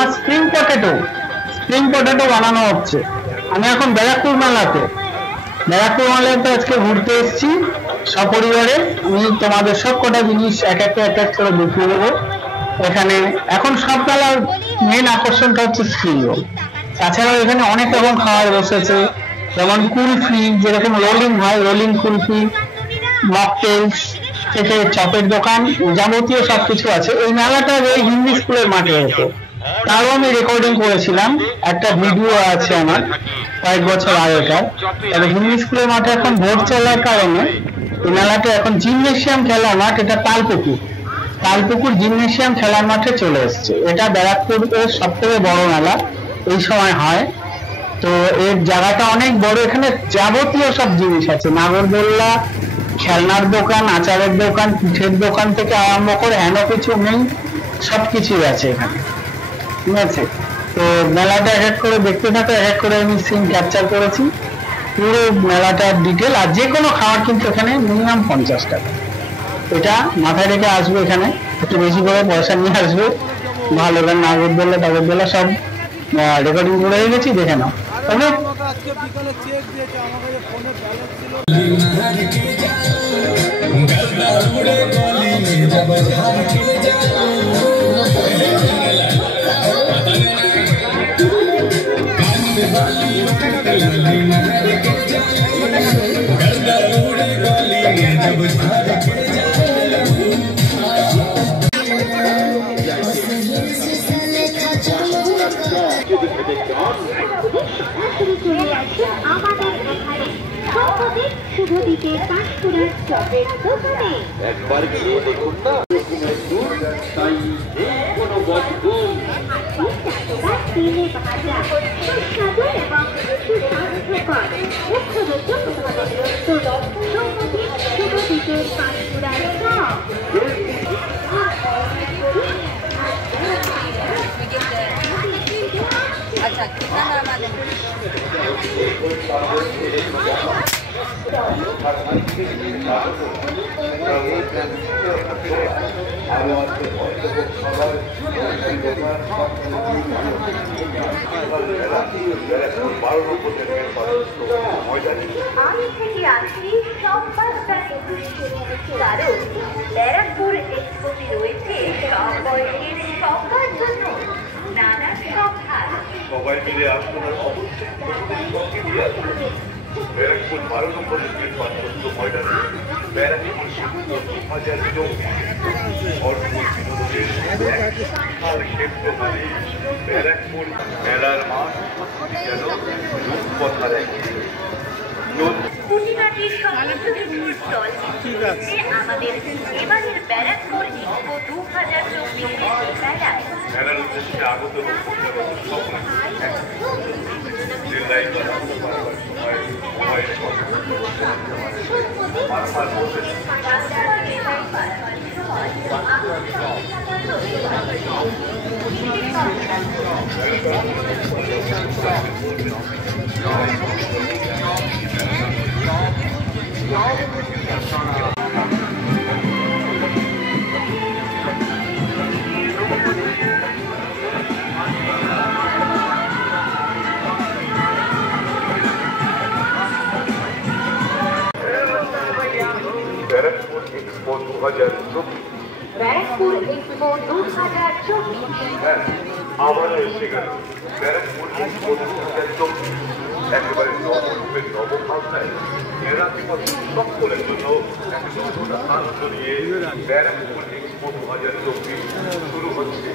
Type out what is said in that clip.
আর spring potato বানানো হচ্ছে। আমি এখন ব্যারাকপুর মেলাতে আজকে ঘুরতে এসেছি সপরিবারে। আমি তোমাদের সব কটা জিনিস এক এক করে দেখিয়ে দেবো। এখানে এখন সব মেলার মেন আকর্ষণটা হচ্ছে স্প্রিং রোল। তাছাড়াও এখানে অনেক রকম খাবার বসেছে, যেমন কুলফি, যেরকম রোলিং হয়, রোলিং কুলফি, মকটেলস থেকে চপের দোকান, যাবতীয় সবকিছু আছে। এই মেলাটা ওই হিন্দি স্কুলের মাঠে হতো, তারও আমি রেকর্ডিং করেছিলাম, একটা ভিডিও আছে আমার কয়েক বছর আগেকার। তবে হিন্দি স্কুলের মাঠে এখন ভোট চলার কারণে এই মেলাটা এখন জিমনেশিয়াম খেলার মাঠ, এটা তালপুকুর জিমনেশিয়াম খেলার মাঠে চলে এসছে। এটা ব্যারাকপুরের সব থেকে বড় মেলা এই সময় হয়। তো এর জায়গাটা অনেক বড়, এখানে যাবতীয় সব জিনিস আছে, নাগরদোল্লা, খেলনার দোকান, আচারের দোকান, পিঠের দোকান থেকে আরম্ভ করে হেন কিছু নেই, সবকিছুই আছে এখানে, ঠিক আছে। তো মেলাটা এক এক করে দেখতে থাকো, এক এক করে আমি সিন ক্যাপচার করেছি, পুরো মেলাটার ডিটেল। আর যে কোনো খাবার কিন্তু এখানে মিনিমাম 50 টাকা, এটা মাথায় রেখে আসবে। এখানে একটু বেশি করে পয়সা নিয়ে আসবে। ভালো গান, নাগরদোল্লা সব রেকর্ডিং করে রেখেছি, দেখে নাও। তবে শুভদীপের পাঁশকুড়ার চপের দোকানে একবার গিয়ে দেখুন না, কোনো বদগুণ তেলে ভাজা সুস্বাদু এবং সুস্বাস্থ্যকর শুভদীপের পাঁশকুড়ার চপ। अच्छा कितना नाम आने আমি থেকে আসছি সংবাদটা কারণ ব্যারাকপুর এক্সপোতে রয়েছে সব বয়সের সবার জন্য নানা সভার। সবাই মিলে আসুন আর অবশ্যই ব্যারাকপুর 12 নম্বর স্ট্রিট পার্বত্য ময়দানে ব্যারাকপুর 2024 অর্থনৈতিক বিনোদনের বিশাল ক্ষেত্র মানে ব্যারাকপুর মেলার মাঠ যেন রূপকথার এক খুঁটিনাটির সমৃদ্ধ আমাদের এবারের ব্যারাকপুর এক্সপো 2024 মেলায় মেলার উদ্দেশ্যে আগত ব্যারাকপুর এক্সপো 2024। ব্যারাকপুর এক্সপো 2024। হ্যাঁ, আমারও এসে গেল ব্যারাকপুর এক্সপো 2024। একেবারে নবভাবনায় মেরাকিপতি সকলের জন্য এক নতুন আনন্দ নিয়ে ব্যারাকপুর এক্সপো 2024 শুরু হচ্ছে।